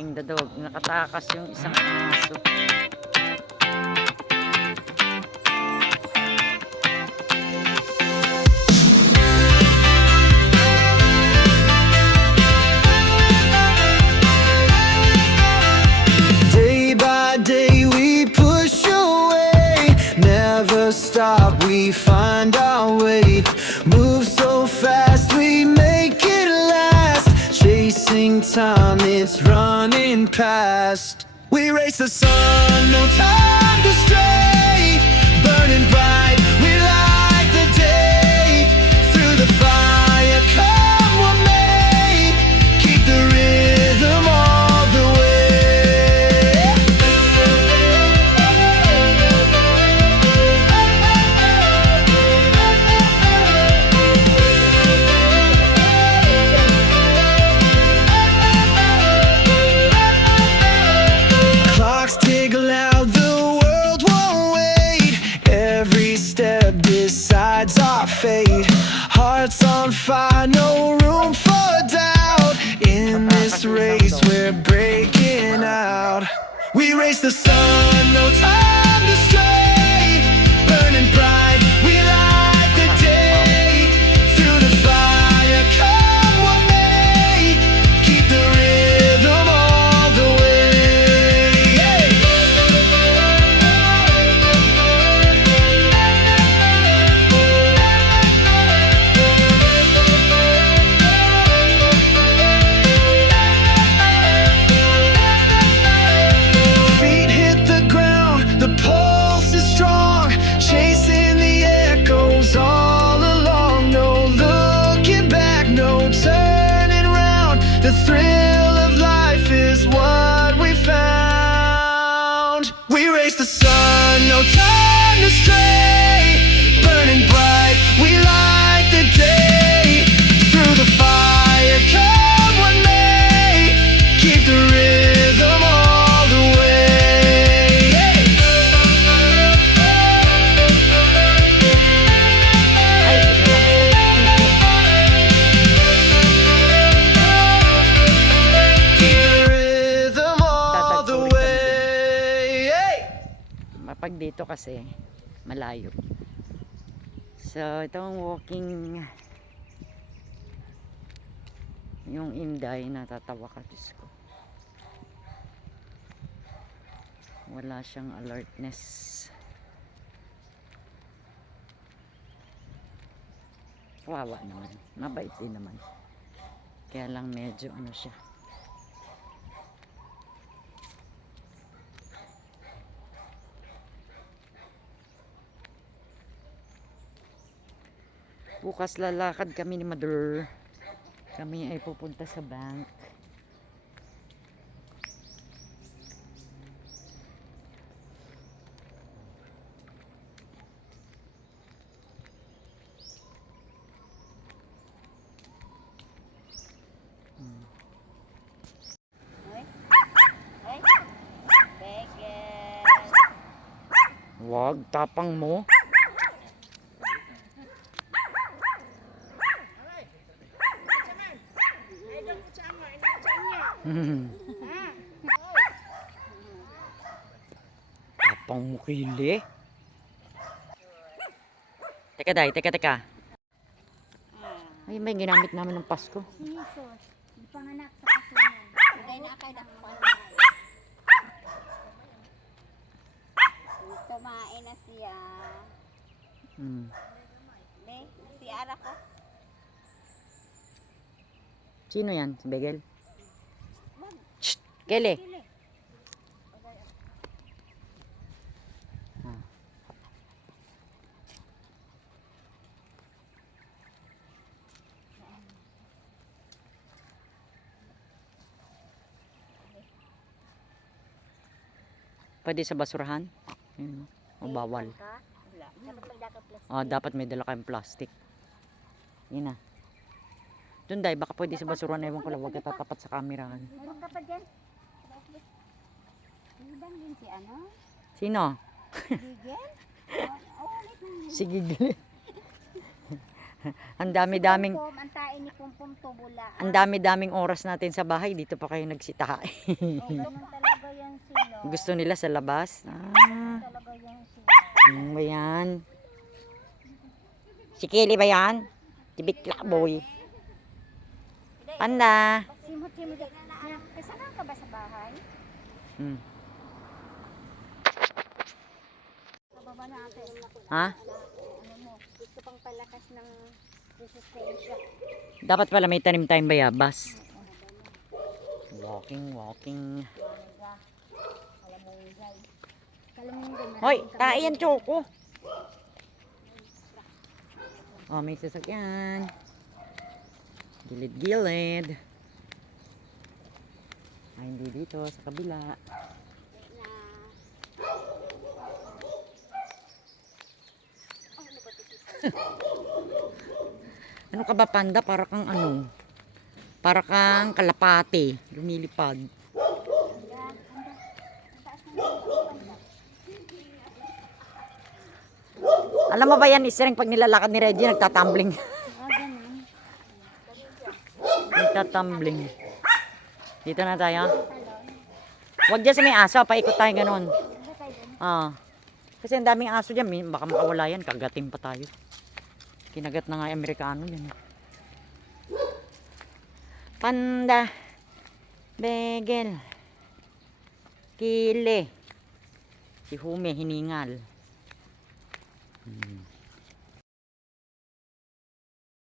walking the dog. Nakatakas yung isang aso. Day by day we push away, never stop, we find our way. Move so fast, we make it last. Chasing time, it's running past. We race the sun, no time to stray. Burning bright, we light the day. Through the fire, come what may. Keep the rhythm all the way. Clocks tick loud, the world won't wait. Every step decides our fate. Hearts on fire, no room for doubt. In this race, we're breaking out. We race the sun, no time to stray. Burning bright, we light the day. Through the fire, come what may. Keep the rhythm all the way. Feet hit the ground, the pulse is strong. Chasing the echoes all along. No looking back, no turning round. The thrill of life is what we found. We race the sun, no time to stray. Burning bright, we light the day. Through the fire, come what may. Keep the rhythm all the way. Keep the rhythm all the way. Mapag dito kasi malayo. So itong walking yung Inday, natatawa ka, Diyos ko. Wala siyang alertness. Kawawa naman, mabait din naman, kaya lang medyo ano siya. Bukas lalakad kami ni Mother. Kami ay pupunta sa bank. Wag, tapang mo. Tapang mo, Kili. Teka day, teka. Ay, may ginamit namin ng Pasko. Jesus, panganak sa kasunan. Hindi na kay dakpan. Tumain na siya. Be, si Ara ko. Sino yan? Si Begel? Shh! Kele! Pwede sa basurahan? O bawal? Dapat may dala kayong plastic. Yun na. Doon dahil baka pwede sa basurahan. Ewan ko lang, huwag ka tatapat sa camera. Meron ka pa dyan? Ibang din si ano? Sino? Bigel? Ulit na. Si Gigli. Ang dami-daming Ang tain ni Pumpum tubula. ang dami-daming oras natin sa bahay, dito pa kayo nagsitahay. Ganun talaga yan sila. Gusto nila sa labas. Talaga yan sila. Ano ba yan? Si Kelly ba yan? Tibitla boy. Panda. Simot-simot na. Kasama ka ba sa bahay? Hmm. Kababa natin. Ha? Ano mo? Gusto pang palakas ng resistensya. Dapat pala may tanim tayong bayabas. Walking. Hoy, tayo yan, Choco. Oh, may sasakyan. Gilid-gilid. Ay, hindi dito, sa kabila. Ano ka ba, Panda? Para kang ano? Para kang kalapate. Lumilipad. Alam mo ba yan, Isring, pag nilalakad ni Reggie, nagtatumbling. Nagtatumbling. Dito na tayo. Huwag dyan sa may aso, paikot tayo ganun. Ah. Kasi ang daming aso dyan, baka makawala yan, kagating pa tayo. Kinagat na nga yung Amerikano yan. Panda. Begel. Kile. Si Hume, hiningal.